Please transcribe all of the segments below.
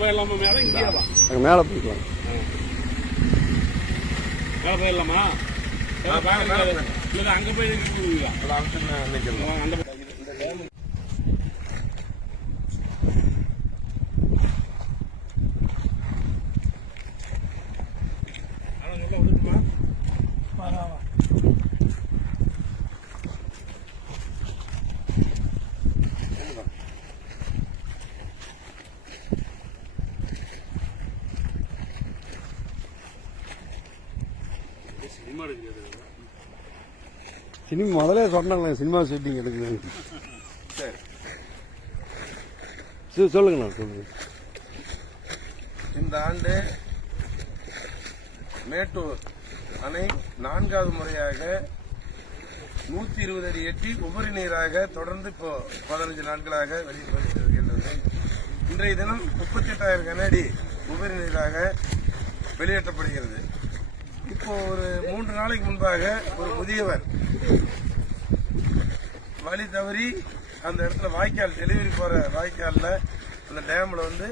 போயிடலாமா மேலே? இங்கே தான் அங்கே மேலே போய்க்கலாம். மேலே போயிடலாமா? இல்லை அங்கே போய் அந்த சினிமா முதலே சொன்னாங்களே சினிமா ஷூட்டிங் எடுக்குது. சரி சொல்லுங்கண்ணா, சொல்லுங்க. இந்த ஆண்டு மேட்டூர் அணை 4வது முறையாக 120 அடி எட்டி உபரி நீராக தொடர்ந்து இப்போ 15 நாட்களாக வெளியிட்டிருக்கின்றது. இன்றைய தினம் 38,000 கனஅடி உபரி நீராக வெளியேற்றப்படுகிறது. இப்போ ஒரு 3 நாளைக்கு முன்பாக ஒரு முதியவர் வழி தவறி அந்த இடத்துல வாய்க்கால் டெலிவரி போற வாய்க்கால்ல அந்த டேம்ல வந்து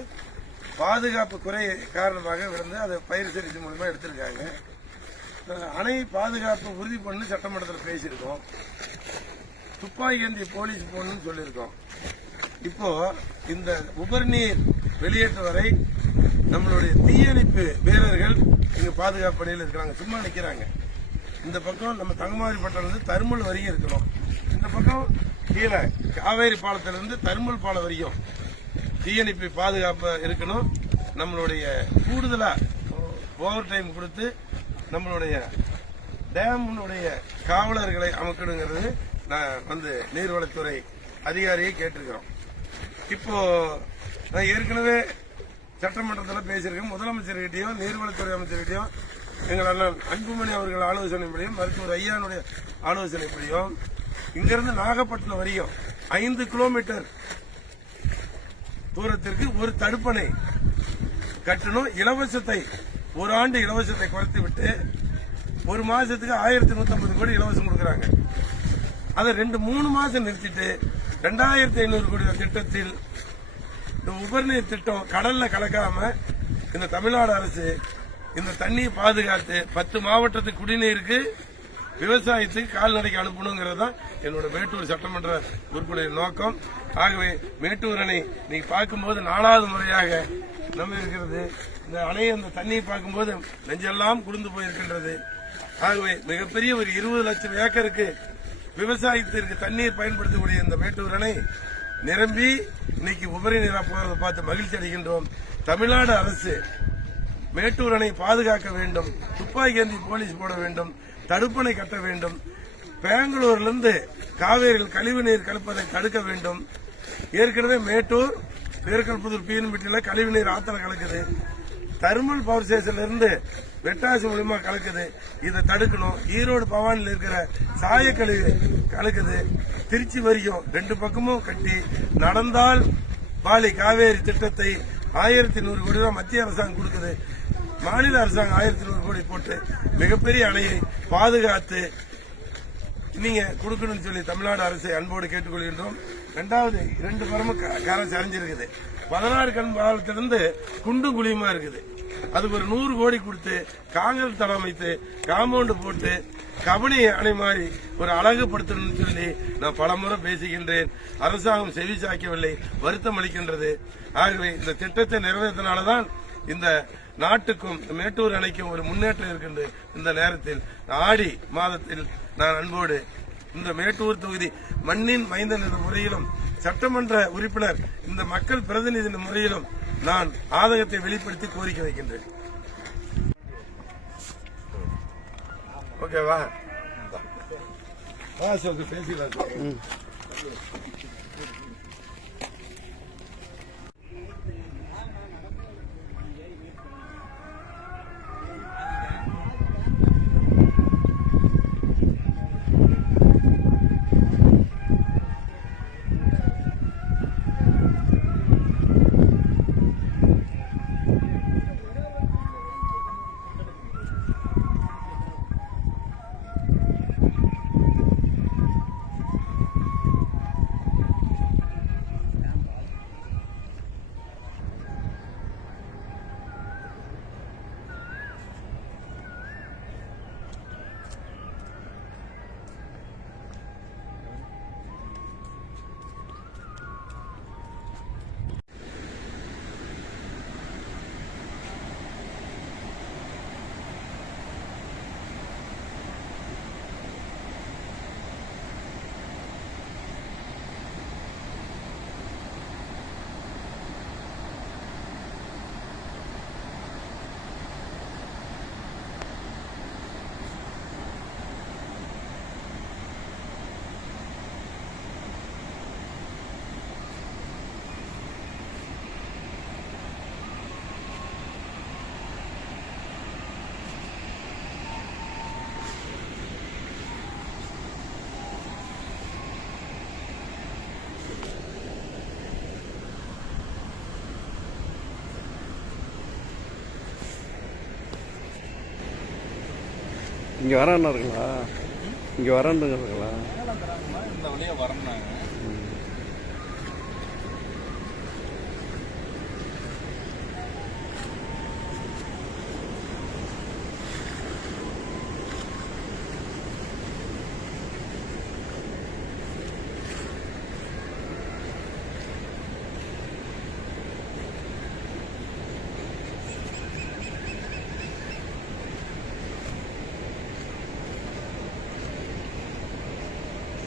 பாதுகாப்பு குறை காரணமாக விழுந்து அதை பயிர் சிகிச்சை மூலமா எடுத்திருக்காங்க. அணை பாதுகாப்பு உறுதி பண்ணி சட்டமன்றத்தில் பேசியிருக்கோம். துப்பாக்கி ஏந்தி போலீஸ் போகணும்னு சொல்லியிருக்கோம். இப்போ இந்த உபரிநீர் வெளியேற்ற வரை நம்மளுடைய தீயணைப்பு வீரர்கள் இங்க பாதுகாப்பு பணியில் இருக்கிறாங்க, சும்மா நிக்கிறாங்க. இந்த பக்கம் நம்ம தங்கமாதிரிப்பட்டிலிருந்து தருமல் வரையும் இருக்கணும். இந்த பக்கம் கீழே காவேரி பாலத்திலிருந்து தருமல் பாலம் வரையும் தீயணைப்பு பாதுகாப்பு இருக்கணும். நம்மளுடைய கூடுதலா ஓவர் டைம் கொடுத்து நம்மளுடைய டேமுடைய காவலர்களை அமைக்கணுங்கிறது நான் வந்து நீர்வளத்துறை அதிகாரியை கேட்டிருக்கிறோம். இப்போ நான் ஏற்கனவே சட்டமன்றத்தில் பேசியிருக்கேன். முதலமைச்சர்கிட்டையும் நீர்வளத்துறை அமைச்சர்கிட்டையும் எங்கள் அண்ணன் அன்புமணி அவர்கள் ஆலோசனைப்படியும் மருத்துவர் ஐயானுடைய ஆலோசனைப்படியும் இங்கிருந்து நாகப்பட்டினம் வரையும் 5 கிலோமீட்டர் தூரத்திற்கு ஒரு தடுப்பணை கட்டணும். இலவசத்தை ஒரு ஆண்டு இலவசத்தை குறைத்து விட்டு ஒரு மாசத்துக்கு 1150 கோடி இலவசம் கொடுக்கறாங்க. அதை 2-3 மாசம் நிறுத்திட்டு 2500 கோடி திட்டத்தில் உபரிநீர் திட்டம் கடல்ல கலக்காம இந்த தமிழ்நாடு அரசு இந்த தண்ணியை பாதுகாத்து 10 மாவட்டத்துக்கு குடிநீருக்கு விவசாயத்துக்கு கால்நடைக்கு அனுப்பணுங்கிறது தான் என்னோட மேட்டூர் சட்டமன்ற உறுப்பினர் நோக்கம். ஆகவே மேட்டூர் அணை நீங்க பார்க்கும்போது 4வது முறையாக நம்ம இருக்கிறது. இந்த அணையை அந்த தண்ணியை பார்க்கும்போது நெஞ்செல்லாம் குளிர்ந்து போயிருக்கின்றது. ஆகவே மிகப்பெரிய ஒரு 20 லட்சம் ஏக்கருக்கு விவசாயத்திற்கு தண்ணீர் பயன்படுத்தக்கூடிய இந்த மேட்டூர் அணை நிரம்பி இன்னைக்கு உபரி நீரா போறதை பார்த்து மகிழ்ச்சி அடைகின்றோம். தமிழ்நாடு அரசு மேட்டூர் அணை பாதுகாக்க வேண்டும், துப்பாக்கி ஏந்தி போலீஸ் போட வேண்டும், தடுப்பணை கட்ட வேண்டும், பெங்களூரிலிருந்து காவேரியில் கழிவுநீர் கலப்பதை தடுக்க வேண்டும். ஏற்கனவே மேட்டூர் பேருக்கல்புதூர் பீன்பட்டியில கழிவுநீர் ஆத்தல கலக்குது, தர்மல் பவர் ஸ்டேஷன்ல இருந்து வெட்டாசி மூலமா கலக்குது, இதை தடுக்கணும். ஈரோடு பவானியில் இருக்கிற சாயக்கழிவு கலக்குது, திருச்சி வரையும் 2 பக்கமும் கட்டி நடந்தால் பாலி காவேரி திட்டத்தை 1100 கோடி ரூபாய் மத்திய அரசாங்கம் கொடுக்குது. மாநில அரசாங்கம் 1100 கோடி போட்டு மிகப்பெரிய அணையை பாதுகாத்து நீங்க கொடுக்கணும்னு சொல்லி தமிழ்நாடு அரசை அன்போடு கேட்டுக்கொள்கின்றோம். 2வது 2 பரமும் கரை சரிஞ்சிருக்குது. 16 கண் பாலத்திலிருந்து குண்டும் குழியுமா இருக்குது. அதுக்கு ஒரு 100 கோடி கொடுத்து காங்கிரஸ் தடம் அமைத்து காம்பவுண்ட் போட்டு கபனி அணை மாதிரி ஒரு அழகுபடுத்தணும்னு சொல்லி நான் பலமுறை பேசுகின்றேன். அரசாங்கம் செவி சாய்க்கவில்லை, வருத்தம் அளிக்கின்றது. ஆகவே இந்த திட்டத்தை நிறைவேற்றினால்தான் இந்த நாட்டுக்கும் மேட்டூர் அணைக்கும் ஒரு முன்னேற்றம் இருக்கின்றது. இந்த நேரத்தில் ஆடி மாதத்தில் நான் அன்போடு இந்த மேட்டூர் தொகுதி மண்ணின் மைந்தன் என்ற முறையிலும் சட்டமன்ற உறுப்பினர் இந்த மக்கள் பிரதிநிதி என்ற முறையிலும் நான் ஆதங்கத்தை வெளிப்படுத்தி கோரிக்கை வைக்கின்றேன். ஓகேவா? பேசிக்கலாம். இங்கே வரான்னு இருக்குங்களா? இங்கே வரான்னு இருக்குங்களா? இந்த வழியா வரேன்னாங்க.